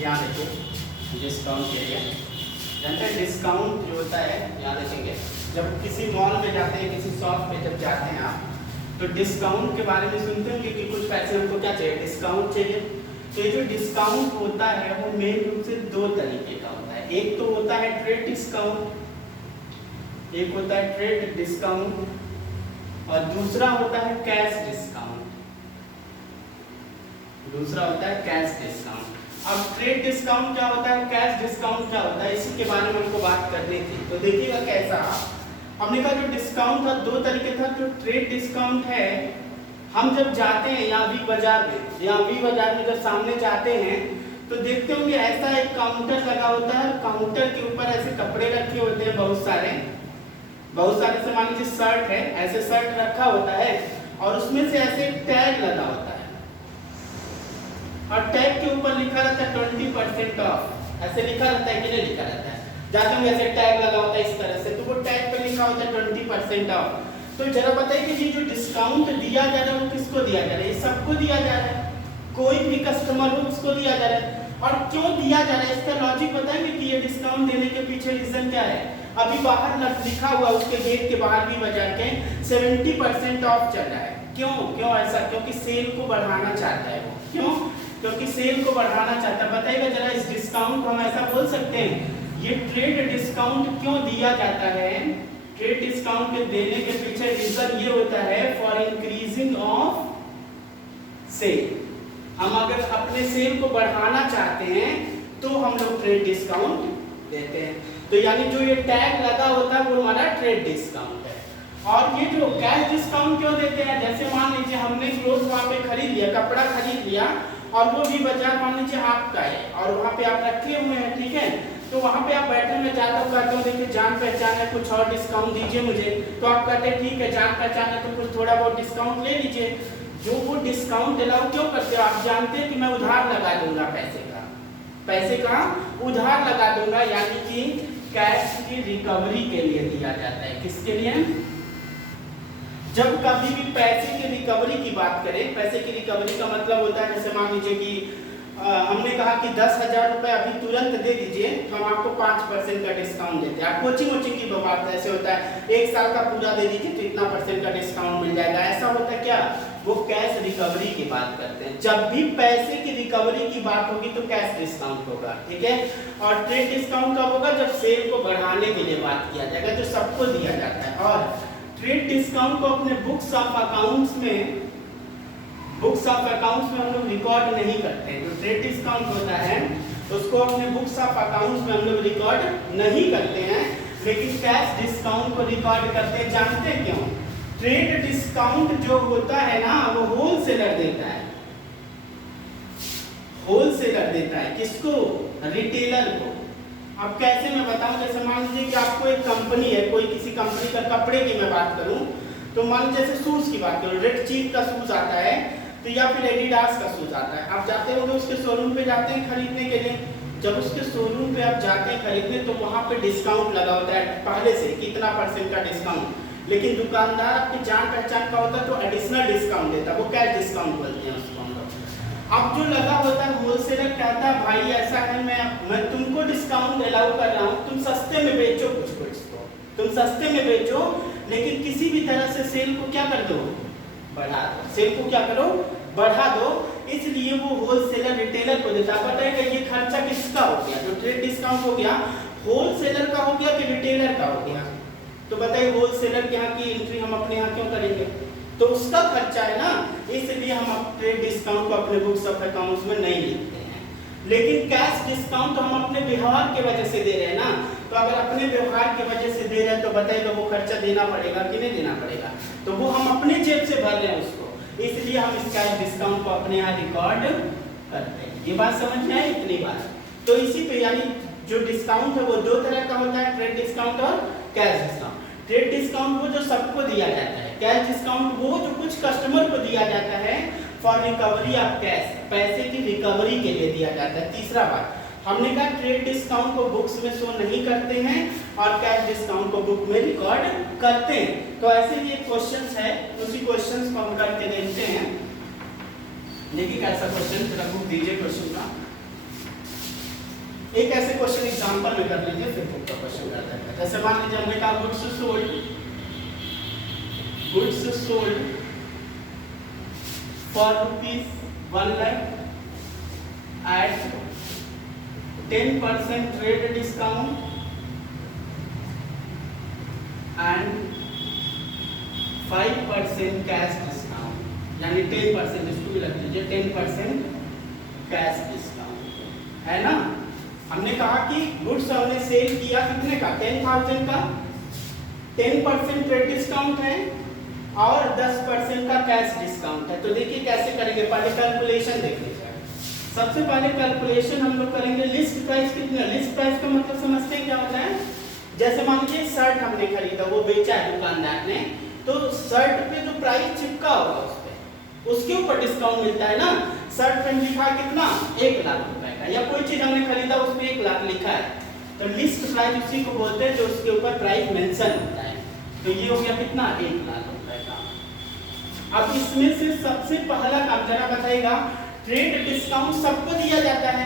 यहाँ देखिए discount area. जानते हैं डिस्काउंट जो होता है, यहाँ देखेंगे जब किसी मॉल में जाते हैं, किसी शॉप पे जब जाते हैं आप, तो डिस्काउंट के बारे में सुनते होंगे कि कुछ पैसे हमको क्या चाहिए, डिस्काउंट चाहिए। तो ये जो डिस्काउंट होता है वो मेन रूप से दो तरीके का होता है। एक तो होता है ट्रेड डिस्काउंट, एक होता है ट्रेड डिस्काउंट और दूसरा होता है कैश डिस्काउंट, दूसरा होता है कैश डिस्काउंट। अब ट्रेड डिस्काउंट क्या होता है, कैश डिस्काउंट क्या होता है, इसी के बारे में हमको बात करनी थी। तो देखिएगा कैसा, हमने कहा जो डिस्काउंट था दो तरीके था। जो ट्रेड डिस्काउंट है, हम जब जाते हैं यहाँ वी बाजार में, यहाँ वी बाजार में जब सामने जाते हैं तो देखते होंगे ऐसा एक काउंटर लगा होता है, काउंटर के ऊपर ऐसे कपड़े रखे होते हैं बहुत सारे से, मान लीजिए शर्ट है, ऐसे शर्ट रखा होता है और उसमें से ऐसे टैग लगा होता है और टैग के ऊपर लिखा रहता है 20% ऑफ, ऐसे लिखा रहता है कि नहीं लिखा रहता है, जाते हैं ऐसे टैग लगा होता है इस तरह से, तो वो टैग पे लिखा होता है 20% ऑफ। तो जरा बताइए कि ये जो डिस्काउंट दिया जा रहा है वो किसको दिया जा रहा है, ये सबको दिया जा रहा है, कोई भी कस्टमर हो उसको दिया जा रहा है। और क्यों दिया जा रहा है, इसका लॉजिक बताएंगे कि ये डिस्काउंट देने के पीछे रीजन क्या है। अभी बाहर लिखा हुआ उसके गेट के बाहर भी बाजार के 70% ऑफ चल रहा है। क्यों ऐसा, क्योंकि सेल को बढ़ाना चाहता है वो, क्यों, क्योंकि सेल को बढ़ाना चाहता है। बताइएगा जरा इस डिस्काउंट को हम ऐसा बोल सकते हैं, ये ट्रेड डिस्काउंट क्यों दिया जाता है। ट्रेड डिस्काउंट के देने के पीछे रीजन ये होता है फॉर इंक्रीजिंग ऑफ सेल। हम अगर अपने सेल को बढ़ाना चाहते हैं तो हम लोग ट्रेड डिस्काउंट देते हैं। तो यानी जो ये टैग लगा होता है वो हमारा ट्रेड डिस्काउंट है। और ये जो कैश डिस्काउंट क्यों देते हैं, जैसे मान लीजिए हमने क्लोथ वहाँ पे खरीद लिया, कपड़ा खरीद लिया और वो भी बाजार मान लीजिए आपका है और वहाँ पे आप रखे हुए हैं, ठीक है, तो वहाँ पे आप बैठे में जाता हूँ, कहते हो देखिए जान पहचान है, कुछ और डिस्काउंट दीजिए मुझे, तो आप कहते हैं ठीक है जान पहचान है तो कुछ थोड़ा बहुत डिस्काउंट ले लीजिए। जो वो डिस्काउंट अलाउ क्यों करते हो, आप जानते हैं कि मैं उधार लगा दूंगा, पैसे का उधार लगा दूंगा, यानी कि कैश की रिकवरी के लिए दिया जाता है। किसके लिए, जब कभी भी पैसे की रिकवरी की बात करें, पैसे की रिकवरी का मतलब होता है जैसे मान लीजिए कि हमने कहा कि 10,000 रुपये अभी तुरंत दे दीजिए तो हम आपको 5% का डिस्काउंट देते हैं। आप कोचिंग की बात ऐसे होता है, 1 साल का पूरा दे दीजिए तो इतना % का डिस्काउंट मिल जाएगा, ऐसा होता है क्या, वो कैश रिकवरी की बात करते हैं। जब भी पैसे की रिकवरी की बात होगी तो कैश डिस्काउंट होगा, ठीक है। और ट्रेड डिस्काउंट कब होगा, जब सेल को बढ़ाने के लिए बात किया जाएगा, जो सबको दिया जाता है। और ट्रेड डिस्काउंट को अपने बुक्स ऑफ अकाउंट्स में हम लोग रिकॉर्ड नहीं करते हैं। जो ट्रेड डिस्काउंट होता है उसको अपने बुक्स ऑफ अकाउंट्स में हम लोग रिकॉर्ड नहीं करते हैं, लेकिन कैश डिस्काउंट को रिकॉर्ड करते हैं। जानते हैं क्यों, ट्रेड डिस्काउंट जो होता है ना वो होलसेलर देता है, होलसेलर देता है, किसको, रिटेलर को। अब कैसे मैं बताऊं, जैसे मान लीजिए कि आपको एक कंपनी है, कोई किसी कंपनी का कपड़े की मैं बात करूं, तो मान जैसे शूज की बात करूं, रेड चीफ का शूज आता है तो या फिर एडिडास का शूज आता है, आप जाते होंगे उसके शोरूम पे जाते हैं खरीदने के लिए। जब उसके शोरूम पे आप जाते हैं खरीदने तो वहां पे डिस्काउंट लगा होता है पहले से, कितना % का डिस्काउंट, लेकिन दुकानदार आपकी जान पहचान का होता है तो एडिशनल डिस्काउंट देता है, वो कैश डिस्काउंट बोलते हैं उसको हम लोग। अब जो लगा होता है होलसेलर कहता है भाई ऐसा है, मैं तुमको डिस्काउंट अलाउ कर रहा हूँ, तुम सस्ते में बेचो, कुछ तो तुम सस्ते में बेचो, लेकिन किसी भी तरह से सेल को क्या कर दो, बढ़ा दो, सेल को क्या करो, बढ़ा दो। इसलिए वो होलसेलर रिटेलर को देता है। बताइएगा ये खर्चा किसका हो गया, जो ट्रेड डिस्काउंट हो गया होलसेलर का हो गया कि रिटेलर का हो गया। तो बताइए होलसेलर के यहाँ की एंट्री हम अपने यहाँ क्यों करेंगे, तो उसका खर्चा है ना, इसलिए हम ट्रेड डिस्काउंट को अपने बुक्स ऑफ अकाउंट्स में नहीं लिखते हैं। लेकिन कैश डिस्काउंट तो हम अपने व्यवहार के वजह से दे रहे हैं ना, तो अगर अपने व्यवहार की वजह से दे रहे हैं तो बताइएगा वो खर्चा देना पड़ेगा कि नहीं देना पड़ेगा, तो वो हम अपने जेब से भर रहे हैं उसको, इसलिए हम इस कैश डिस्काउंट को अपने यहाँ रिकॉर्ड करते हैं। ये बात समझ में आई, इतनी बात। तो इसी पे यानी जो डिस्काउंट है वो दो तरह का होता है, ट्रेड डिस्काउंट और कैश डिस्काउंट। ट्रेड डिस्काउंट वो जो सबको दिया जाता है, कैश डिस्काउंट वो जो कुछ कस्टमर को दिया जाता है फॉर रिकवरी ऑफ कैश, पैसे की रिकवरी के लिए दिया जाता है। तीसरा बात हमने कहा ट्रेड डिस्काउंट को बुक्स में शो नहीं करते हैं और कैश डिस्काउंट को बुक में रिकॉर्ड करते हैं। तो ऐसे ही एक क्वेश्चंस है, उसी क्वेश्चंस को हम करके देखते हैं। देखिए कैसा क्वेश्चन, जरा बुक दीजिए क्वेश्चन का। एक ऐसे क्वेश्चन एग्जांपल में कर लीजिए, फिर बुक का क्वेश्चन करते हैं। जैसे मान लीजिए हमने कहा goods sold for ₹1 lakh at 10% trade discount and 5% cash discount, यानी 10%, इसको भी रख लीजिए 10% कैश डिस्काउंट, है ना। हमने कहा कि गुड्स हमने सेल किया कितने का, 10,000 का, 10% ट्रेड डिस्काउंट है और 10% का कैश डिस्काउंट है। तो देखिए कैसे करेंगे, पहले कैलकुलेशन देख लीजिए। सबसे पहले कैलकुलेशन हम लोग करेंगे लिस्ट प्राइस कितना। लिस्ट प्राइस का मतलब समझते हैं क्या होता है। जैसे मान लीजिए शर्ट हमने खरीदा, वो बेचा है दुकानदार ने, तो शर्ट पे जो प्राइस चिपका होगा उस पे, उसके ऊपर डिस्काउंट मिलता है ना। शर्ट पे लिखा है कितना, 1 लाख रुपए का, या कोई चीज हमने खरीदा उस पे 1 लाख लिखा है, तो लिस्ट प्राइस उसी को बोलते हैं जो उसके ऊपर प्राइस मेंशन होता है। तो ये हो गया कितना, 1 लाख रुपए का। अब इसमें से सबसे पहला काम जरा बताइएगा, ट्रेड डिस्काउंट सबको दिया जाता है,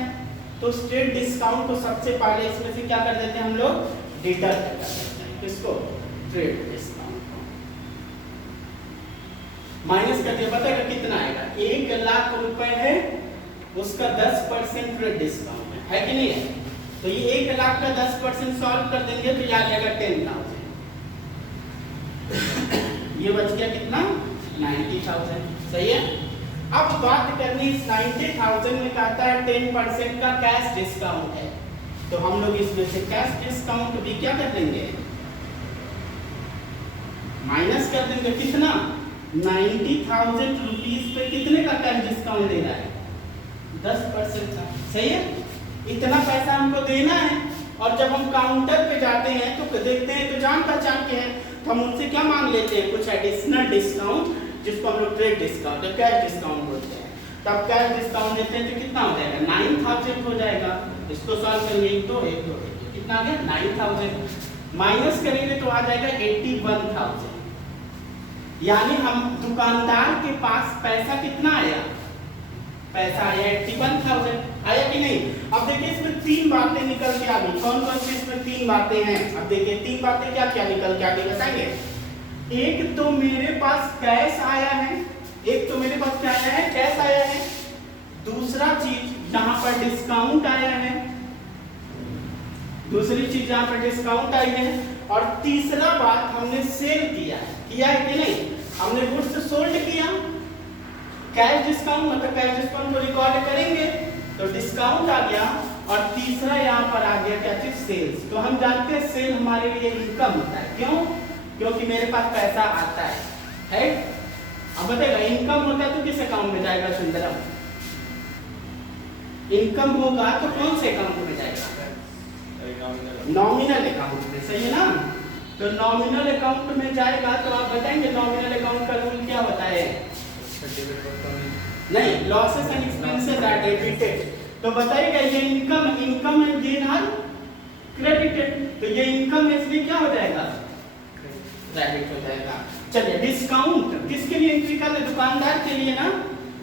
तो ट्रेड डिस्काउंट को सबसे पहले इसमें से क्या कर देते हैं हम लोग, डिडक्ट कर देते हैं। किसको, ट्रेड डिस्काउंट को माइनस करके बताएगा कितना आएगा, 1 लाख रुपए है, उसका 10% ट्रेड डिस्काउंट है कि नहीं है। तो ये 1 लाख का 10% सॉल्व कर देंगे तो ये आ जाएगा 10,000, ये बच गया कितना, 90,000। सही है। अब बात करनी इस 90,000 में कहता है 10% का कैश डिस्काउंट है, तो हम लोग इसमें से कैश डिस्काउंट भी क्या कर देंगे, माइनस कर देंगे। कितना, 90,000 रुपीज पे कितने का कैश डिस्काउंट दे रहा है, 10% का। सही है, इतना पैसा हमको देना है, और जब हम काउंटर पे जाते हैं तो देखते हैं तो जान पहचान के हैं, तो हम उनसे क्या मांग लेते हैं, कुछ एडिशनल डिस्काउंट, जिसको हम लोग ट्रेड डिस्काउंट या कैश डिस्काउंट बोलते हैं। तब कैश डिस्काउंट देते हैं तो कितना हो जाएगा, 9,000 हो जाएगा। इसको सॉल्व करेंगे, 1 2 1 2 कितना आ गया, 9,000 माइनस करेंगे तो आ जाएगा 81,000। यानी हम दुकानदार के पास पैसा कितना आया, पैसा आया 81,000, आया कि नहीं। अब देखिए इसमें 3 बातें निकल के आ गई। कौन कौन सी इसमें 3 बातें हैं, अब देखिए 3 बातें क्या क्या निकल के आ गई बताएंगे। एक तो मेरे पास कैश आया है, एक तो मेरे पास क्या आया है, कैश आया है। दूसरा चीज यहाँ पर डिस्काउंट आया है, दूसरी चीज यहाँ पर डिस्काउंट आई है, और तीसरा बात हमने सेल किया है कि नहीं, हमने गुड्स सोल्ड किया। कैश डिस्काउंट मतलब कैश डिस्काउंट को रिकॉर्ड करेंगे तो डिस्काउंट आ गया, और तीसरा यहाँ पर आ गया क्या चीज, सेल्स। तो हम जानते हैं सेल हमारे लिए इनकम होता है, क्यों, क्योंकि मेरे पास पैसा आता है। अब बताएगा इनकम होता है तो किस अकाउंट में जाएगा सुंदरम, इनकम होगा तो कौन से अकाउंट में जाएगा, नॉमिनल अकाउंट में। सही है ना। तो नॉमिनल अकाउंट में जाएगा तो आप बताएंगे नॉमिनल अकाउंट का रूल क्या होता है, नहीं, losses and expenses are debited. तो बताइएगा ये income and gain are credited, तो ये इनकम इसलिए क्या हो जाएगा, क्रेडिट हो जाएगा। चलिए डिस्काउंट किसके लिए एंट्री करना है, दुकानदार के लिए ना।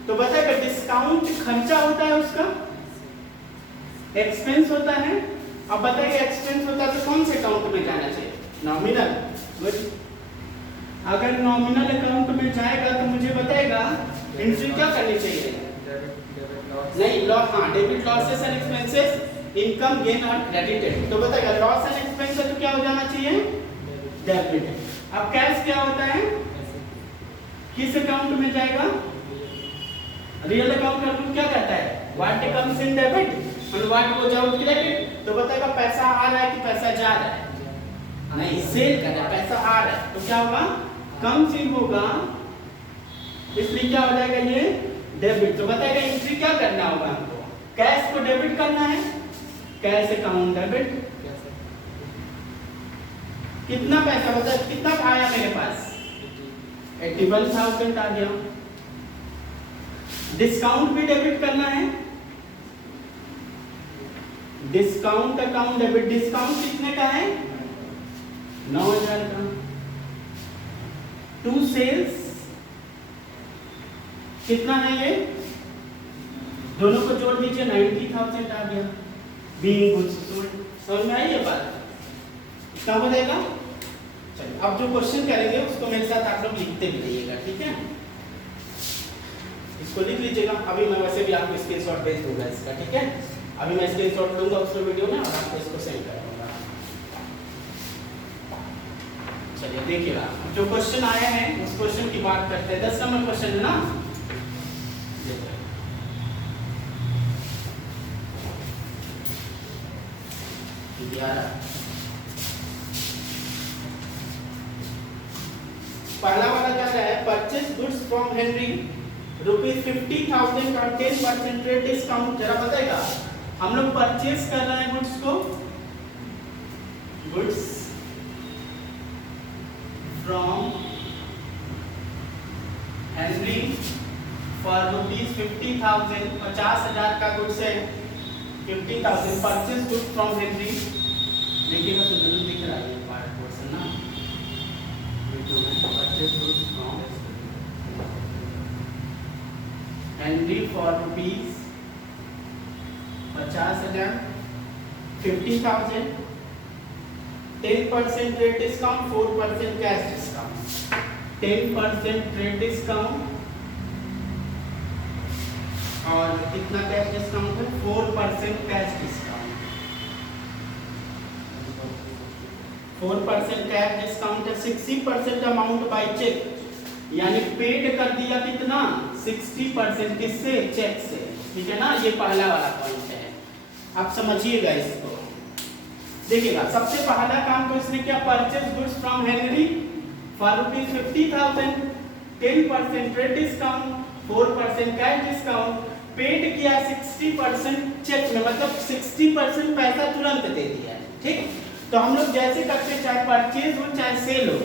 तो बताएगा डिस्काउंट खर्चा होता है, उसका एक्सपेंस होता है। अब बताइए एक्सपेंस होता है तो कौन से अकाउंट में जाना चाहिए, नॉमिनल। अगर नॉमिनल अकाउंट में जाएगा तो मुझे बताएगा एंट्री क्या करनी चाहिए, नहीं लॉस, हाँ debit losses and expenses, income gain और क्रेडिटेड। तो बताएगा लॉस एंड एक्सपेंस तो क्या हो जाना चाहिए, डेबिट। अब कैश क्या होता है, किस अकाउंट में जाएगा, रियल अकाउंट का रूल क्या कहता है, what comes in debit and what goes out credit. तो बताएगा पैसा आ रहा है कि पैसा जा रहा है, नहीं सेल कर रहा है, पैसा आ रहा है, तो क्या होगा, कम्स इन होगा, इसलिए क्या हो जाएगा ये डेबिट। तो बताएगा एंट्री क्या करना होगा हमको, कैश को डेबिट करना है, कैश अकाउंट डेबिट। कितना पैसा बचा, कितना आया मेरे पास, 81,000 आ गया। डिस्काउंट भी डेबिट करना है, डिस्काउंट अकाउंट डेबिट। डिस्काउंट कितने का है, 9,000 का। टू सेल्स कितना है, ये दोनों को जोड़ दीजिए 90,000 आ गया। Being goods. समझ में आई ये बात? इतना हो जाएगा। चलिए अब जो क्वेश्चन करेंगे उसको मेरे साथ आप लोग लिखते भी रहिएगा, ठीक है? इसको लिख लीजिएगा। अभी मैं वैसे भी आपको स्क्रीनशॉट भेज दूंगा इसका, ठीक है? अभी मैं स्क्रीनशॉट लूंगा उस वीडियो में और आपको इसको सेंड कर दूंगा। चलिए देखिएगा जो क्वेश्चन आया है उस क्वेश्चन की बात करते हैं। 10 नंबर क्वेश्चन है ना? पहला वाला क्या है? परचेज गुड्स फ्रॉम हेनरी ₹50,000 का 10% ट्रेड डिस्काउंट। जरा बताएगा हम लोग परचेज कर रहे हैं गुड्स को, गुड्स फ्रॉम हेनरी फॉर ₹50,000, 50,000 का गुड्स है। 50,000 परचेज गुड्स फ्रॉम हेनरी। देखिएगा सुंदर दिख रहा है ये पार्ट पोर्शन ना, purchase goods from Henry for ₹50,000, 50,000, 10% trade discount, 4% cash discount. 10% trade discount और कितना कैश डिस्काउंट है? 4% कैश डिस्काउंट। 4% कैश डिस्काउंट है। 60% अमाउंट बाय चेक, यानी पेड कर दिया कितना? 60%। किससे? चेक से, ठीक है ना? ये पहला वाला पॉइंट है। आप समझिएगा इसको। देखिएगा सबसे पहला काम तो इसने क्या? Purchase goods from Henry for ₹50,000, 10% trade discount, 4% cash discount, paid किया 60% चेक में, मतलब 60% पैसा तुरंत दे दिया है, ठीक? तो हम लोग जैसे करते हैं, चाहे परचेज हो चाहे सेल हो,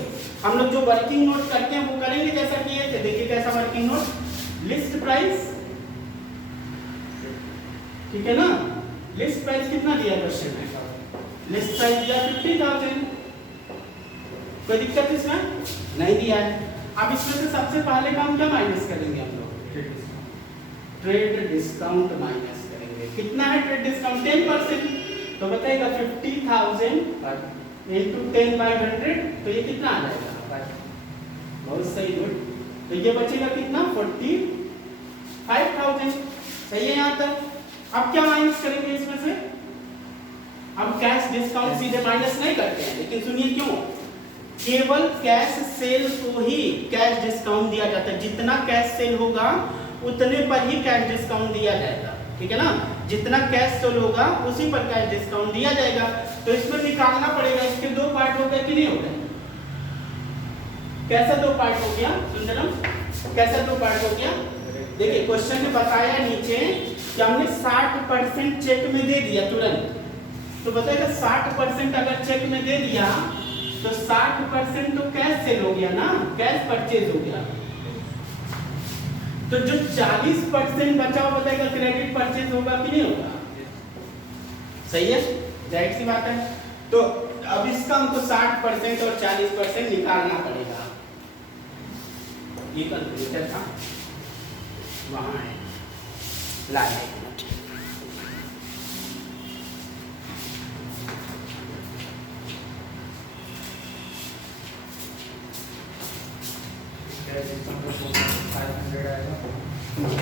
हम लोग जो वर्किंग नोट करते हैं वो करेंगे जैसा किए थे। देखिए कैसा वर्किंग नोट? लिस्ट प्राइस, ठीक है ना? लिस्ट प्राइस कितना दिया क्वेश्चन में? लिस्ट प्राइस दिया 50,000। कोई दिक्कत इसमें नहीं दिया है। अब इसमें से सबसे पहले काम क्या माइनस करेंगे हम लोग? ट्रेड डिस्काउंट माइनस करेंगे। कितना है ट्रेड डिस्काउंट? 10%। तो बताइएगा 50,000 into 10/100, तो ये कितना आ जाएगा? बहुत सही, गुड। तो ये बचेगा कितना? 45,000। सही है यहाँ तक? अब क्या माइनस करेंगे इसमें से? हम कैश डिस्काउंट सीधे माइनस नहीं करते हैं, लेकिन सुनिए क्यों। केवल कैश सेल को ही कैश डिस्काउंट दिया जाता है। जितना कैश सेल होगा उतने पर ही कैश डिस्काउंट दिया जाएगा, ठीक है ना? जितना कैश सेल होगा उसी पर कैश डिस्काउंट दिया जाएगा। तो इसमें निकालना पड़ेगा। इसके दो पार्ट हो गए कि नहीं हो गए? कैसा दो पार्ट हो गया सुंदरम? कैसा दो पार्ट हो गया? देखिए क्वेश्चन में बताया नीचे कि हमने 60% चेक में दे दिया तुरंत। तो बताएगा 60% अगर चेक में दे दिया तो 60% तो कैश सेल हो गया ना, कैश परचेज हो गया। तो जो 40% बचा हुआ बताएगा क्रेडिट परचेज होगा कि नहीं होगा? सही है, जाहिर सी बात है। तो अब इसका हमको 60% और 40% निकालना पड़ेगा। ये कैलकुलेटर था वहां है, लाइए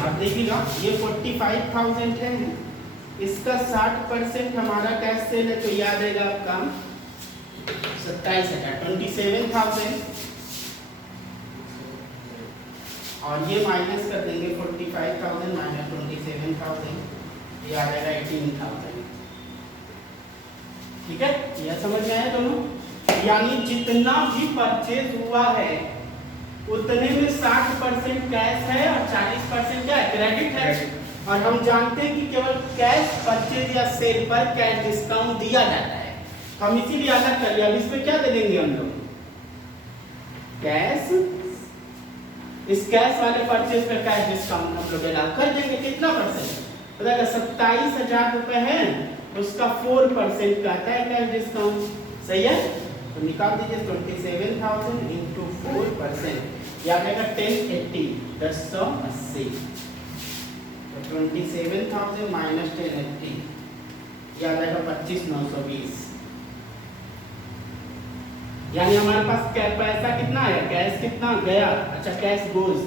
अब देखिएगा ये 45,000 है, इसका 60% हमारा कैश सेल है, तो याद रहेगा आपका 27,000, 27,000 और ये माइनस कर देंगे 45,000 माइनस 27,000, ये आ जाएगा 18,000। ठीक है, यह समझ में आया दोनों? यानी जितना भी परचेज हुआ है उतने में 60% कैश है और 40% क्या है? क्रेडिट है। और हम जानते हैं कि केवल कैश परचेज या सेल पर कैश डिस्काउंट दिया जाता है, तो हम इसीलिए अलग कर लिया। अब इसमें क्या दे देंगे हम लोग? कैश, इस कैश वाले परचेज पर कैश डिस्काउंट हम लोग अलाउ कर देंगे। कितना परसेंट? बताएगा 27,000 रुपए है, उसका 4% का आता है कैश डिस्काउंट। सही है, तो निकाल दीजिए 27,000 इंटू 4%, या आएगा 1080, 1080। तो 27,000 माइनस 1080, ये आ जाएगा 25,920। यानी हमारे पास पैसा कितना आया, कैश कितना गया, अच्छा cash goes,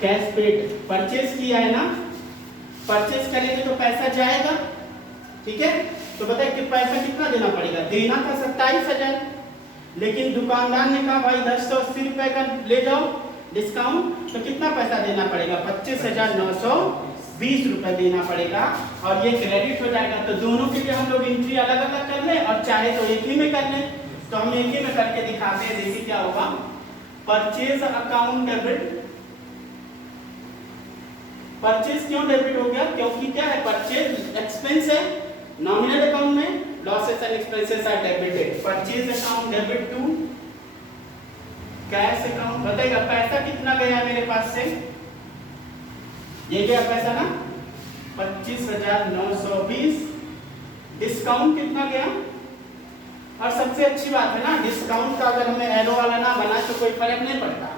cash paid, purchase किया है ना, परचेज करेंगे तो पैसा जाएगा, ठीक है। तो बताइए कि पैसा कितना देना पड़ेगा, देना था 27,000, लेकिन दुकानदार ने कहा भाई 1080 रुपए का ले जाओ डिस्काउंट, तो कितना पैसा देना पड़ेगा, 25,920 रुपए देना पड़ेगा, और ये क्रेडिट हो जाएगा। तो दोनों के लिए हम लोग एंट्री अलग अलग कर लें, और चाहे तो एक ही में कर लें, तो हम एक ही में करके दिखाते हैं। देखिए क्या होगा, परचेज अकाउंट डेबिट, परचेज क्यों डेबिट हो गया, क्योंकि क्या है, परचेज एक्सपेंस है, नॉमिनल अकाउंट में losses and expenses are debited, purchase account debit to cash account. बताइएगा पैसा कितना गया मेरे पास से, ये गया पैसा ना 25,920, डिस्काउंट कितना गया। और सबसे अच्छी बात है ना, डिस्काउंट का अगर हमने एरो वाला ना बना तो कोई फर्क नहीं पड़ता,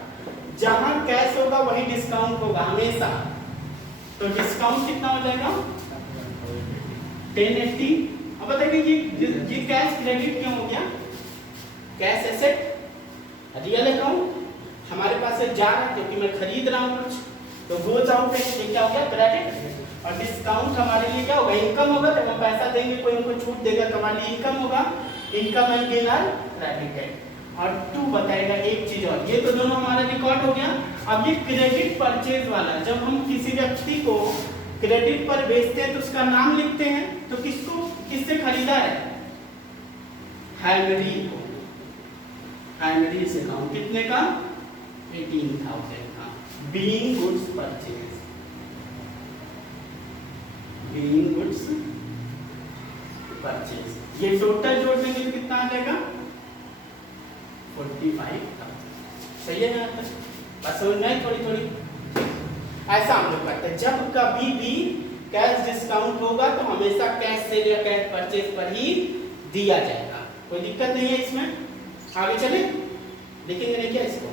जहां कैश होगा वही डिस्काउंट होगा हमेशा। तो डिस्काउंट कितना हो जाएगा 1080। अब बताइए ये कैश क्रेडिट क्यों हो गया, कैश एसेट रियल अकाउंट हमारे पास से जा रहा है क्योंकि मैं खरीद रहा हूँ कुछ, तो गोज आउट है, ये क्या हो गया क्रेडिट। और डिस्काउंट हमारे लिए क्या होगा, इनकम होगा, जब हम पैसा देंगे कोई हमको छूट देगा तो हमारे लिए इनकम होगा, income and gain are credited. और टू बताएगा एक चीज और, ये तो दोनों हमारा रिकॉर्ड हो गया। अब ये क्रेडिट परचेज वाला, जब हम किसी व्यक्ति को क्रेडिट पर बेचते हैं तो उसका नाम लिखते हैं, तो किसको किससे खरीदा है, हैमरी को, हैमरी से अकाउंट कितने का 18,000 का, being goods purchase, being goods purchase. ये टोटल जोड़ देंगे तो कितना आ जाएगा 45,000। सही है यहाँ तक, बस समझ में थोड़ी थोड़ी। ऐसा हम लोग करते हैं, जब कभी भी कैश डिस्काउंट होगा तो हमेशा कैश सेल या कैश परचेज पर ही दिया जाएगा, कोई दिक्कत नहीं है इसमें। आगे चले, लिखेंगे नहीं क्या इसको,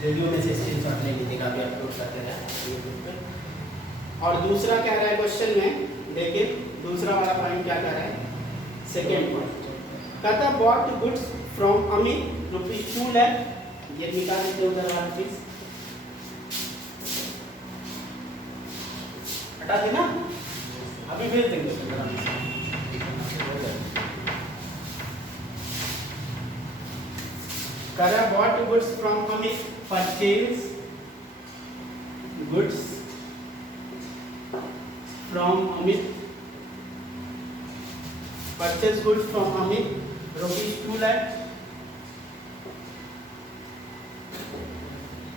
वीडियो में से स्क्रीनशॉट ले लीजिएगा, अभी अपलोड करते रहे। और दूसरा कह रहा है क्वेश्चन में, देखिए दूसरा वाला पॉइंट क्या कह रहा है, सेकेंड पॉइंट कहता है bought goods from Amit ₹2 lakh, ये निकाल दीजिए उधर वाला चीज हटा देना, अभी भेज देंगे। करा bought goods from Amit, purchase goods from Amit, purchase goods from Amit ₹2 lakh.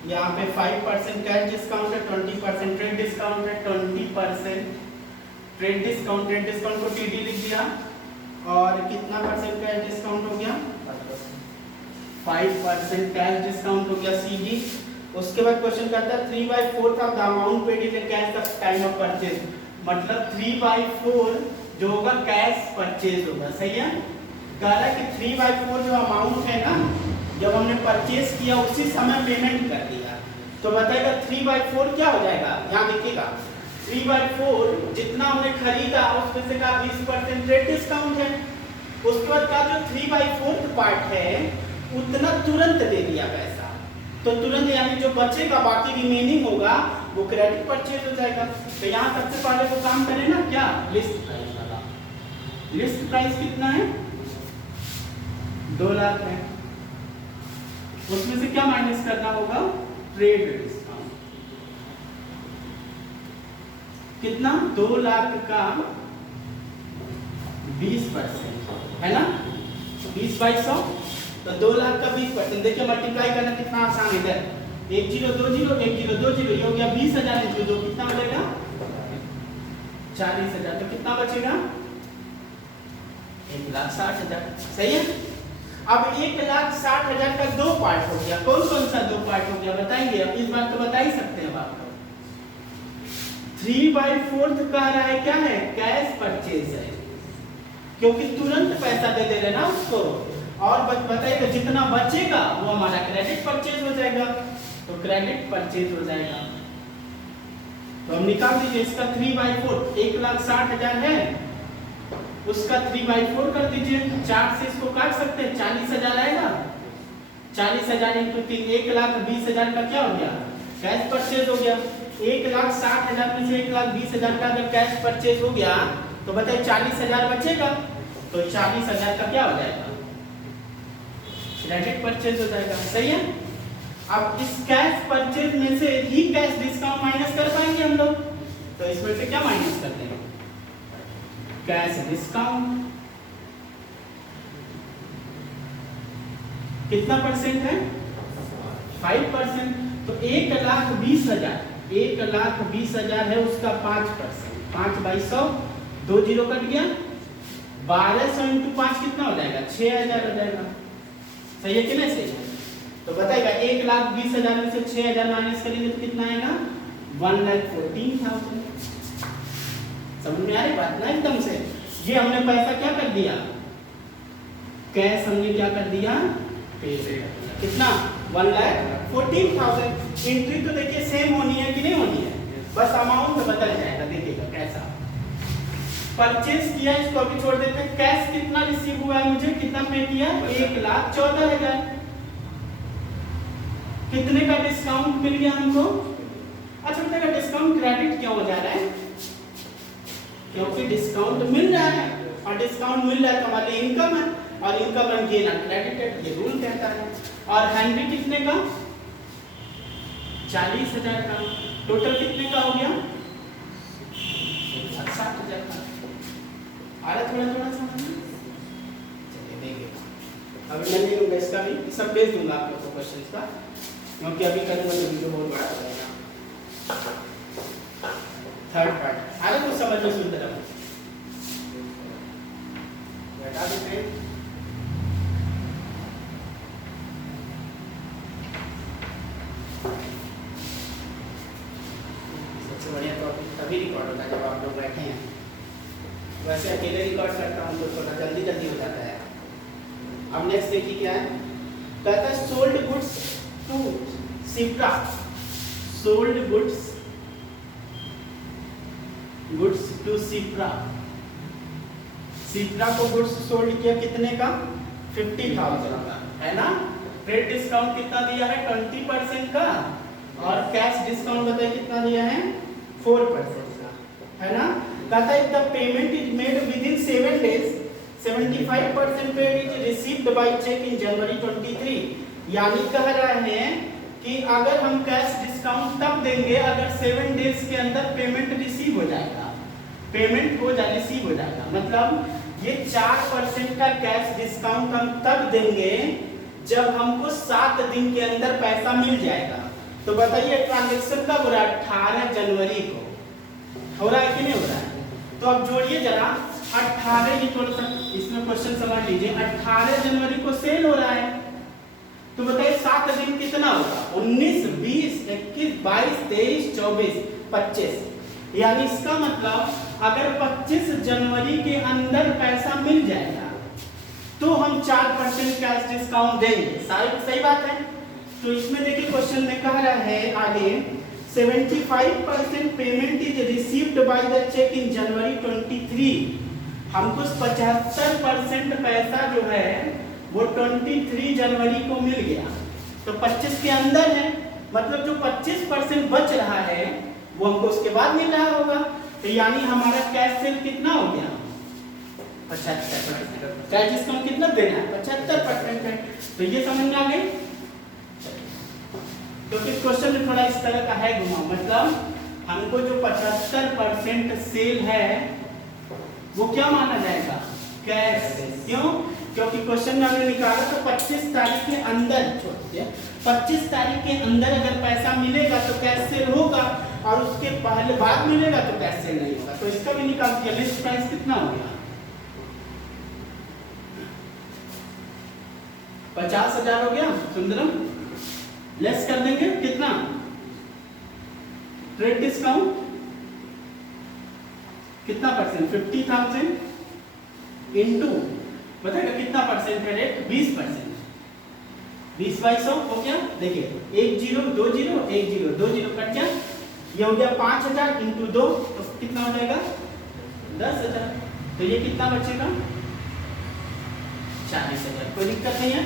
यहाँ पे 5% कैश डिस्काउंट है, 20% ट्रेड डिस्काउंट है, 20% ट्रेड डिस्काउंट को TD लिख दिया, और कितना परसेंट कैश डिस्काउंट हो गया 5% कैश डिस्काउंट हो गया CD। उसके बाद क्वेश्चन करता है 3/4 of the amount paid in cash the time of purchase, मतलब 3/4 जो होगा कैश परचेज होगा। सही है, कह रहा है कि 3/4 जो अमाउंट है ना, जब हमने परचेज किया उसी समय पेमेंट कर दिया, तो बताएगा 3/4 क्या हो जाएगा। यहाँ देखिएगा 3/4 जितना हमने खरीदा उसमें से का 20% ट्रेड डिस्काउंट है, उसके बाद का जो 3/4 पार्ट है उतना तुरंत दे दिया पैसा, तो तुरंत यानी जो बचेगा बाकी रिमेनिंग होगा वो क्रेडिट परचेज हो जाएगा। तो यहाँ सबसे पहले वो काम करें ना, क्या लिस्ट प्राइस वाला, लिस्ट प्राइस कितना है 2 लाख है, उसमें से क्या माइनस करना होगा ट्रेड डिस्काउंट, कितना 2 लाख का 20% है ना, 20/100, तो 2 लाख का 20%। देखिए मल्टीप्लाई करना कितना आसान है, इधर 1 0 2 0 1 0 2 0, ये हो गया 20,000 इंटू 2, कितना हो जाएगा 40,000, तो कितना बचेगा 1,60,000। सही है, अब 1,60,000 का 2 पार्ट हो गया, कौन कौन सा 2 पार्ट हो गया बताएंगे, अब इस बार तो बता ही सकते हैं आप। 3/4 कह रहा है क्या है, कैश परचेज है, क्योंकि तुरंत पैसा दे दे रहे ना उसको। और बताइएगा जितना बचेगा वो हमारा क्रेडिट परचेज हो जाएगा, तो क्रेडिट परचेज हो जाएगा। तो हम निकाल दीजिए इसका 3/4, 1,60,000 है, उसका 3/4 कर दीजिए। 4 से इसको काट सकते हैं, 40,000 आएगा। 40,000 इंटू 3, 1,20,000 का क्या हो गया, कैश परचेज हो गया। 1,60,000 में से 1,20,000 का अगर कैश परचेज हो गया तो बताइए 40,000 बचेगा, तो 40,000 का क्या हो जाएगा, क्रेडिट परचेज हो जाएगा। सही है। अब इस कैश परचेज में से ही कैश डिस्काउंट माइनस कर पाएंगे हम लोग, तो इसमें से क्या माइनस कर देंगे, कैश डिस्काउंट। कितना परसेंट है, 5%। तो 1,20,000, 1,20,000 है, उसका 5%, 5/100, 2 जीरो कट गया, 1200 इंटू 5 कितना हो जाएगा, 6,000 हो जाएगा। सही है कि नहीं सही है। तो बताइएगा 1,20,000 में से 6,000 माइनस करेंगे तो कितना आएगा, 1,14,000। समझ में आ रही बात ना एकदम से। ये हमने पैसा क्या कर दिया, कैश हमने क्या कर दिया, पे कर दिया। कितना, 1,14,000। एंट्री तो देखिए सेम होनी है कि नहीं होनी है, बस अमाउंट तो बदल जाएगा। देखिएगा कैसा परचेज किया, इसको अभी छोड़ देते हैं। कैश कितना रिसीव हुआ है, मुझे कितना पे किया, 1,14,000। कितने का डिस्काउंट मिल गया हमको। अच्छा बताइएगा डिस्काउंट क्रेडिट क्यों हो जा रहा है, क्योंकि डिस्काउंट मिल रहा है, और डिस्काउंट मिल रहा है तो हमारी इनकम है, और इनकम रन गेन क्रेडिटेड, ये रूल कहता है। और हैंडी कितने का, 40,000 का। टोटल कितने का हो गया, 60,000 का। आ रहा थोड़ा थोड़ा समझ में। चलिए देखिए अभी मैं नहीं लूँगा इसका भी, सब भेज दूंगा आप लोग को क्वेश्चन का, क्योंकि अभी करूँगा तो वीडियो बहुत बड़ा हो जाएगा। थर्ड पार्ट आ रहा तो समझ में सुनते रहो। बैठा देते हैं। सबसे बढ़िया तो तभी रिकॉर्ड होता है जब आप लोग बैठे हैं। वैसे अकेले रिकॉर्ड करता हूँ तो थोड़ा जल्दी जल्दी हो जाता है। अब नेक्स्ट देखिए क्या है, कहता है sold goods to Sipra, sold goods to Sipra. Sipra को गुड्स सोल्ड किया कितने का, 50,000 का, है ना। ट्रेड डिस्काउंट कितना दिया है, 20% का, और कैश डिस्काउंट बताइए कितना दिया है, 4% का, है ना। कहता है the payment is made within 7 days, 75% paid is received by cheque in January 23। यानी कह रहा है कि अगर हम कैश डिस्काउंट तब देंगे अगर 7 days के अंदर पेमेंट रिसीव हो जाएगा, पेमेंट हो जाए रिसीव हो जाएगा। मतलब ये 4% का कैश डिस्काउंट हम तब देंगे जब हमको 7 दिन के अंदर पैसा मिल जाएगा। तो बताइए ट्रांजैक्शन कब हो रहा है, 18 जनवरी को हो रहा है कि नहीं हो रहा है। तो अब जोड़िए जरा 18, ये थोड़ा सा इसमें क्वेश्चन समझ लीजिए। 18 जनवरी को सेल हो रहा है, तो बताइए 7 दिन कितना होगा, 19, 20, 21, 22, 23, 24, 25। यानी इसका मतलब अगर 25 जनवरी के अंदर पैसा मिल जाएगा तो हम 4% कैश डिस्काउंट देंगे। सही बात है। तो इसमें देखिए क्वेश्चन में कह रहा है आगे 75% payment is received by the cheque in January 23। हमको 75% पैसा जो है वो 23 जनवरी को मिल गया, तो 25 के अंदर है, मतलब जो 25% बच रहा है वो हमको उसके बाद मिल रहा होगा। तो यानी हमारा कैश सेल कितना हो गया, 75%। कैश डिस्काउंट कितना देना है, 75% है। तो ये समझ में आ गई। तो इस क्वेश्चन में थोड़ा इस तरह का है घुमा, मतलब हमको जो 75% सेल है वो क्या माना जाएगा, कैश। क्यों, क्योंकि क्वेश्चन में हमने निकाला तो 25 तारीख के अंदर, 25 तारीख के अंदर अगर पैसा मिलेगा तो कैश सेल होगा, और उसके पहले बाद मिलेगा तो कैश सेल नहीं होगा। तो इसका भी निकाल दिया। लिस्ट प्राइस कितना हो गया, 50,000 हो गया। सुंदरम लेस कर देंगे कितना, ट्रेड डिस्काउंट कितना परसेंट, 50,000 इंटू बताएगा कितना परसेंट है रेट, 20%। 20/100 हो गया। देखिए 1 0 2 0 1 0 2 0 कट गया, ये हो गया 5,000 इंटू 2 तो कितना हो जाएगा 10,000। तो ये कितना बचेगा 40,000। कोई दिक्कत नहीं है।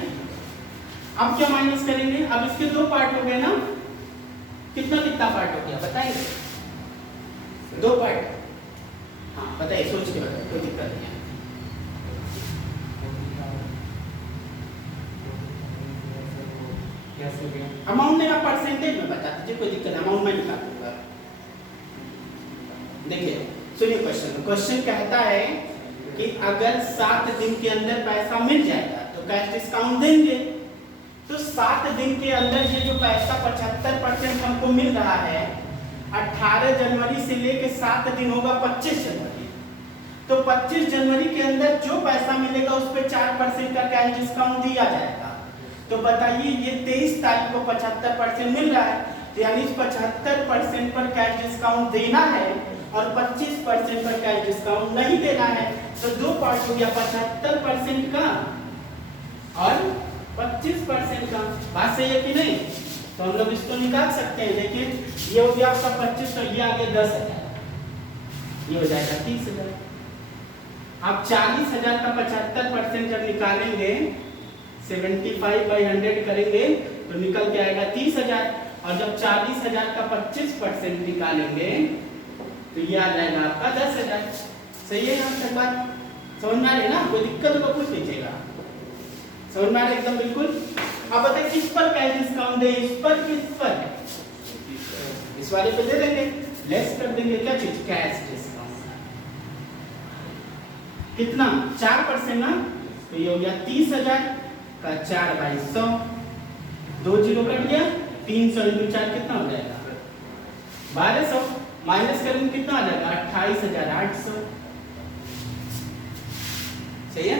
अब क्या माइनस करेंगे, अब इसके दो पार्ट हो गए ना, कितना कितना पार्ट हो गया बताइए, 2 पार्ट। हाँ बताइए, सोच के बताइए, कोई दिक्कत नहीं है। अमाउंट मेरा परसेंटेज में बता दीजिए, कोई दिक्कत, अमाउंट में निकाल दूंगा। देखिए सुनिए क्वेश्चन कहता है कि अगर 7 दिन के अंदर पैसा मिल जाएगा तो कैश डिस्काउंट देंगे। तो 7 दिन के अंदर ये जो पैसा 75% हमको मिल रहा है, 18 जनवरी से लेके 7 दिन होगा 25 जनवरी। तो 25 जनवरी के अंदर जो पैसा मिलेगा उस पर 4% का कैश डिस्काउंट दिया जाएगा। तो बताइए ये 23 तारीख को 75% मिल रहा है, तो यानी 75% पर कैश डिस्काउंट देना है और 25% पर कैश डिस्काउंट नहीं देना है। तो दो पार्ट हो गया, 75% का और 25% का। बात सही है कि नहीं? तो हम लोग इसको निकाल सकते हैं। देखिए ये हो गया आपका 25, तो ये आगे 10,000, ये हो जाएगा 30,000। आप 40,000 का 75% जब निकालेंगे, 75/100 करेंगे तो निकल के आएगा 30,000। और जब 40,000 का 25% निकालेंगे तो ये आ जाएगा आपका 10,000। सही है यहाँ तक बात समझ में आ रही ना? कोई दिक्कत हो तो पूछ लीजिएगा। समझ में आ रहा है एकदम बिल्कुल? अब बताइए किस पर कैश डिस्काउंट दे, इस पर किस पर, इस वाले पे दे देंगे, लेस कर देंगे क्या चीज, कैश डिस्काउंट। कितना 4% ना, तो ये हो गया 30,000 का 4/100, 2 0 कट गया, 300 इंटू 4 कितना हो जाएगा 1200, माइनस करेंगे कितना आ जाएगा 28,800। सही है,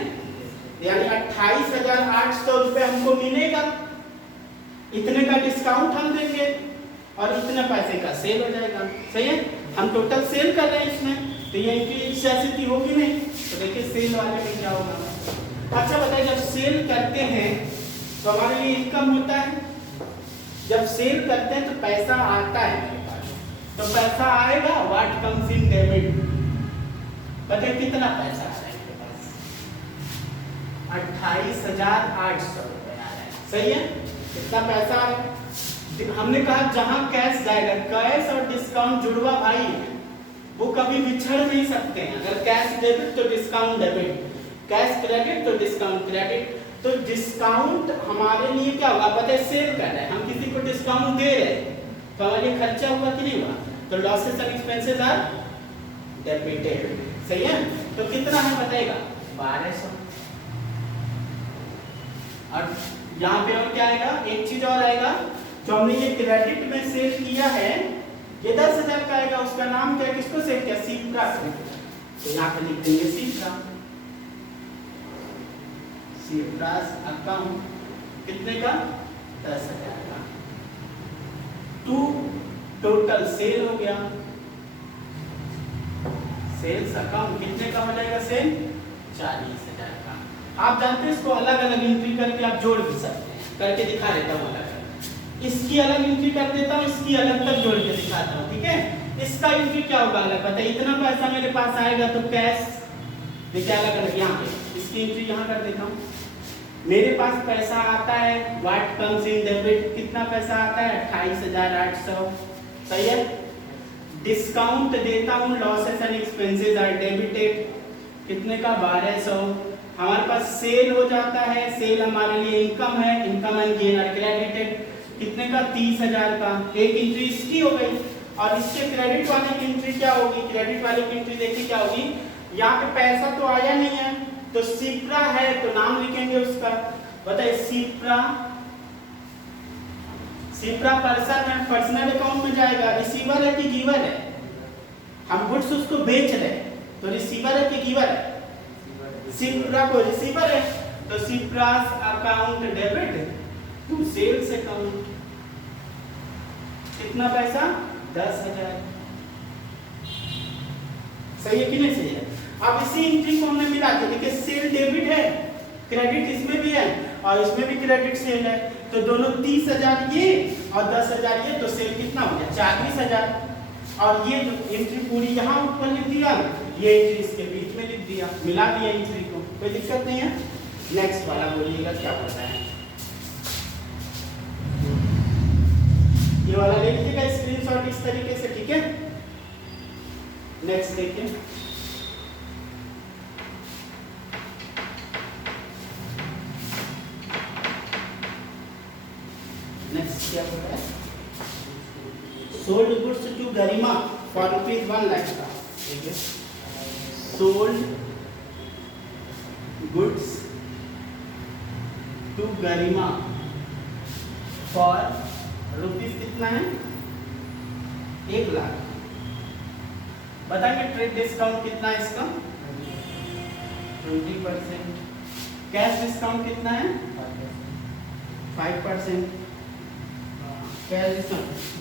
यानी 28,800 रुपए हमको मिलेगा। इतने का डिस्काउंट हम देंगे और इतने पैसे का सेल हो जाएगा। सही है, हम टोटल सेल कर रहे हैं इसमें, तो ये इनकी होगी नहीं। तो देखिए सेल वाले में क्या होगा। अच्छा बताइए, जब सेल करते हैं तो हमारे लिए इनकम होता है। जब सेल करते हैं तो पैसा आता है मेरे पास, तो पैसा आएगा, व्हाट कम्स इन डेबिट। बताइए कितना पैसा आ रहा है मेरे पास, 28,800 रुपए आ रहा है। सही है, कितना पैसा है। हमने कहा जहां कैश जाएगा, कैश और डिस्काउंट जुड़वा भाई है, वो कभी बिछड़ नहीं सकते हैं। अगर कैश डेबिट तो डिस्काउंट डेबिट, कैश क्रेडिट तो डिस्काउंट क्रेडिट। तो डिस्काउंट हमारे लिए क्या होगा, पता है सेल कर रहे हैं, हम किसी को डिस्काउंट दे रहे हैं तो हमारे खर्चा हुआ कि नहीं हुआ। तो losses and expenses are debited. सही है, तो कितना है बताएगा 1200। और यहाँ पे और क्या आएगा, एक चीज और आएगा, जो हमने ये क्रेडिट में सेल किया है, ये 10,000 का आएगा। उसका नाम क्या, किसको सेल किया, सीप्रा से। तो यहाँ पे लिख देंगे सीप्रा, सीप्रास अकाउंट कितने का 10,000 का। टू टोटल सेल हो गया, सेल्स अकाउंट कितने का हो जाएगा, सेल 40,000 का। आप जानते हैं इसको अलग अलग एंट्री करके आप जोड़ भी सकते हैं, करके दिखा देता हूँ अलग अलग। इसकी अलग एंट्री कर देता हूँ, इसकी अलग तक जोड़ के दिखाता हूँ, ठीक है। इसका एंट्री क्या होगा अलग, पता है इतना पैसा मेरे पास आएगा तो कैश, देखिए अलग अलग यहाँ पे इसकी एंट्री यहाँ कर देता हूँ। मेरे पास पैसा आता है, व्हाट कम्स इन डेबिट, कितना पैसा आता है 28,800। सही है, डिस्काउंट देता हूँ, losses and expenses are debited, कितने का 1200। हमारे पास सेल हो जाता है, सेल हमारे लिए इनकम है, income and gain are credited, कितने का 30,000 का। एक एंट्री इसकी हो गई। और इसके क्रेडिट वाले की एंट्री क्या होगी, क्रेडिट वाले की एंट्री देखिए क्या होगी, यहाँ पे पैसा तो आया नहीं है, तो सीप्रा है तो नाम लिखेंगे उसका। बताइए सीप्रा, सीप्रा पर्सन है, पर्सनल अकाउंट में जाएगा। रिसीवर है कि गिवर है, हम गुड्स उसको बेच रहे हैं, तो रिसीवर है कि गिवर है, सीप्रा को रिसीवर है, तो सीप्रास account debit to sales account, कितना पैसा 10,000। सही है कि नहीं सही है? अब इसी एंट्री को हमने मिला के देखिए सेल डेबिट है, क्रेडिट इसमें भी है और इसमें भी क्रेडिट सेल है, तो दोनों 30,000 ये और 10,000 ये, तो सेल कितना हो गया 40,000। और ये जो एंट्री पूरी यहाँ ऊपर लिख दिया, ये एंट्री इसके बीच में लिख दिया, मिला दिया एंट्री को, कोई दिक्कत नहीं है। नेक्स्ट वाला बोलिएगा क्या पता है, ये वाला ले लीजिएगा स्क्रीनशॉट इस तरीके से, ठीक है। नेक्स्ट देखिए, नेक्स्ट क्या होता है, sold goods to Garima for ₹1 lakh का, ठीक है। Sold goods to Garima for rupees कितना है 1 लाख। बताएंगे ट्रेड डिस्काउंट कितना है इसका 20%। कैश डिस्काउंट कितना है 5%।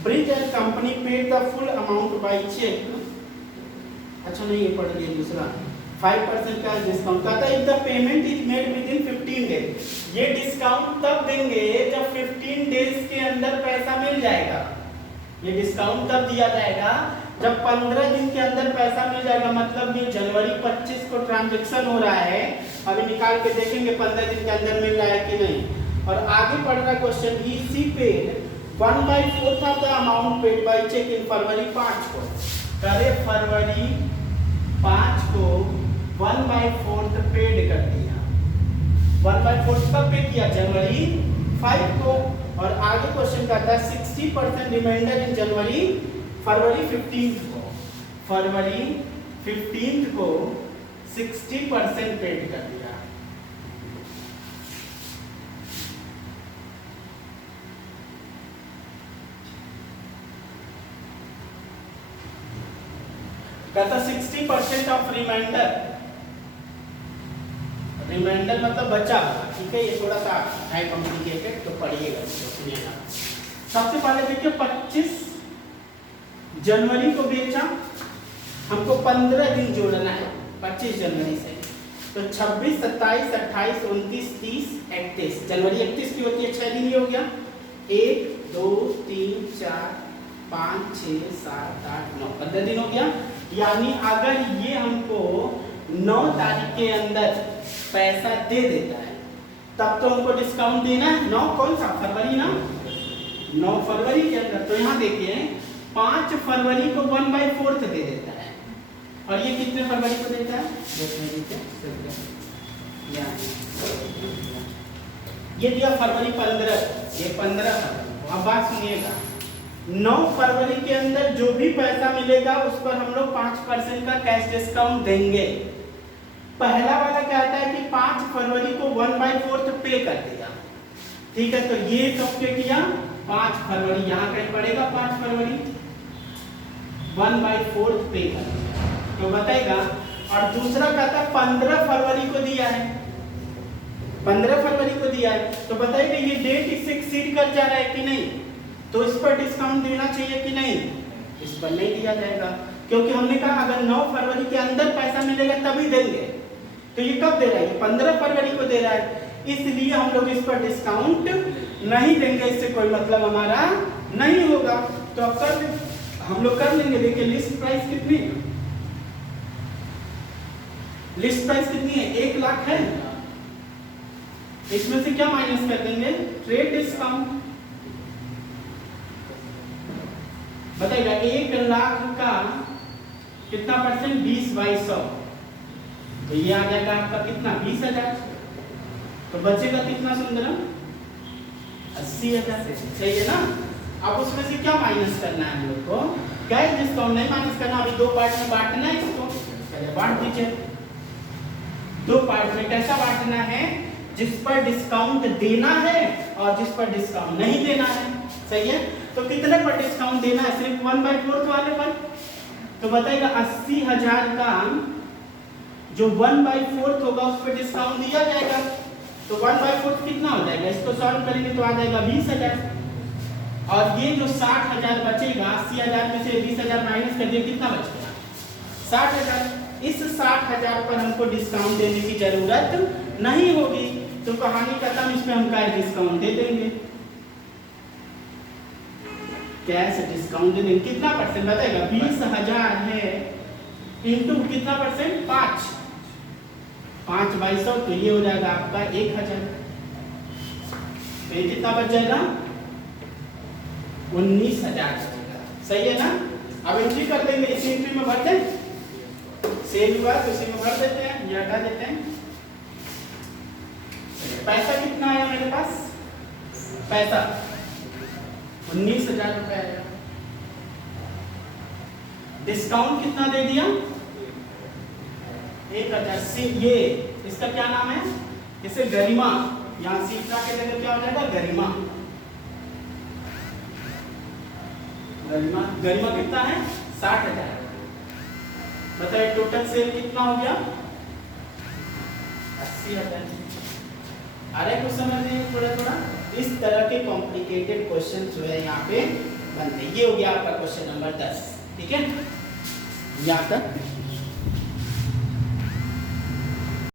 Bridge and company paid the full amount by cheque. अच्छा नहीं ये पढ़ लिया दूसरा 5% का डिस्काउंट कहता है if the payment is made with in 15 days. ये डिस्काउंट तब देंगे जब 15 डेज के अंदर पैसा मिल जाएगा। ये डिस्काउंट तब दिया जाएगा जब 15 दिन के अंदर पैसा मिल जाएगा। मतलब ये जनवरी 25 को ट्रांजैक्शन हो रहा है, अभी निकाल के देखेंगे 15 दिन के अंदर मिल रहा है कि नहीं। और आगे पढ़ रहा question he paid 1/4 of the amount paid by cheque in February 5 को। करे फरवरी 5 को 1/4 पेड कर दिया। 1/4 कब पे किया जनवरी 5 को। और आगे क्वेश्चन कहता है 60% रिमाइंडर इन जनवरी फरवरी 15 को। फरवरी 15 को 60% पेड कर दिया। कहता 60% ऑफ रिमाइंडर। रिमाइंडर मतलब बचा, ठीक है। ये थोड़ा सा है कॉम्प्लिकेटेड तो पढ़िएगा इसको, सुनिएगा। सबसे पहले देखिए 25 जनवरी को बेचा, हमको 15 दिन जोड़ना है 25 जनवरी से। तो 26, 27, 28, 29, 30, 31। जनवरी 31 की होती है 6 दिन ही हो गया। 1 2 3 4 5 6 7 8 9 15 दिन हो गया। यानी अगर ये हमको 9 तारीख के अंदर पैसा दे देता है तब तो हमको डिस्काउंट देना है। 9 कौन सा फरवरी ना, 9 फरवरी के अंदर। तो यहाँ देखिए 5 फरवरी को 1/4 दे देता है। और ये कितने फरवरी को देता है, ये दिया फरवरी 15, ये 15 फरवरी। अब बात सुनिएगा, 9 फरवरी के अंदर जो भी पैसा मिलेगा उस पर हम लोग 5% का कैश डिस्काउंट देंगे। पहला वाला कहता है कि 5 फरवरी को 1/4 पे कर दिया, ठीक है। तो ये कब पे किया 5 फरवरी, यहाँ कहीं पड़ेगा 5 फरवरी 1/4 पे कर दिया तो बताएगा। और दूसरा कहता है 15 फरवरी को दिया है, 15 फरवरी को दिया है तो बताइए ये डेट इससे एक्सीड कर जा रहा है कि नहीं, तो इस पर डिस्काउंट देना चाहिए कि नहीं। इस पर नहीं दिया जाएगा क्योंकि हमने कहा अगर 9 फरवरी के अंदर पैसा मिलेगा तभी देंगे। तो ये कब दे रहा है, 15 फरवरी को दे रहा है, इसलिए हम लोग इस पर डिस्काउंट नहीं देंगे। इससे कोई मतलब हमारा नहीं होगा। तो अब कर हम लोग कर लेंगे। देखिए लिस्ट प्राइस कितनी, लिस्ट प्राइस कितनी है 1 लाख है। इसमें से क्या माइनस कर देंगे, ट्रेड डिस्काउंट। बताइएगा 1 लाख का कितना परसेंट, 20/100। तो ये आ जाएगा आपका कितना 20,000। तो बचेगा कितना सुंदरम 80,000। सही है ना। अब उसमें से क्या माइनस करना है हम लोग को, कैश डिस्काउंट नहीं माइनस करना। अभी 2 पार्ट में बांटना है इसको, पहले बांट दीजिए 2 पार्ट में। कैसा बांटना है, जिस पर डिस्काउंट देना है और जिस पर डिस्काउंट नहीं देना है। सही है। तो कितने पर डिस्काउंट देना है, सिर्फ 1/4 वाले पर। तो बताइएगा 80,000 का जो 1/4 होगा उस पर डिस्काउंट दिया जाएगा। तो 1/4 कितना हो जाएगा, इसको सॉल्व करेंगे तो आ जाएगा 20,000। और ये जो 60,000 बचेगा, 80,000 में से 20,000 माइनस कर दिए कितना बचेगा 60,000। इस 60,000 पर हमको डिस्काउंट देने की जरूरत नहीं होगी, तो कहानी खत्म, इसमें हम कैश डिस्काउंट दे देंगे। कैश डिस्काउंट दे देंगे, कितना परसेंट बताएगा? 20,000 है इंटू कितना परसेंट? 5 बाई 100, तो ये हो जाएगा आपका 1,000। तो ये कितना बच जाएगा? 19,000 बचेगा। सही है ना? अब एंट्री कर देंगे, इसी एंट्री में भर दें, सेल हुआ तो इसी में भर देते हैं, ये हटा देते हैं। पैसा कितना है मेरे पास? पैसा 19,000 रुपए आएगा। डिस्काउंट कितना दे दिया? 1,000 से। ये इसका क्या नाम है? इसे गरिमा, यहाँ सीखा के जगह क्या हो जाएगा? गरिमा। गरिमा कितना है? 60,000। बताइए टोटल सेल कितना हो गया? 80,000। अरे कुछ समझ नहीं थोड़ा इस तरह के कॉम्प्लिकेटेड क्वेश्चन जो है यहाँ पे बनते हैं। ये हो गया आपका क्वेश्चन नंबर 10। ठीक है, यहाँ तक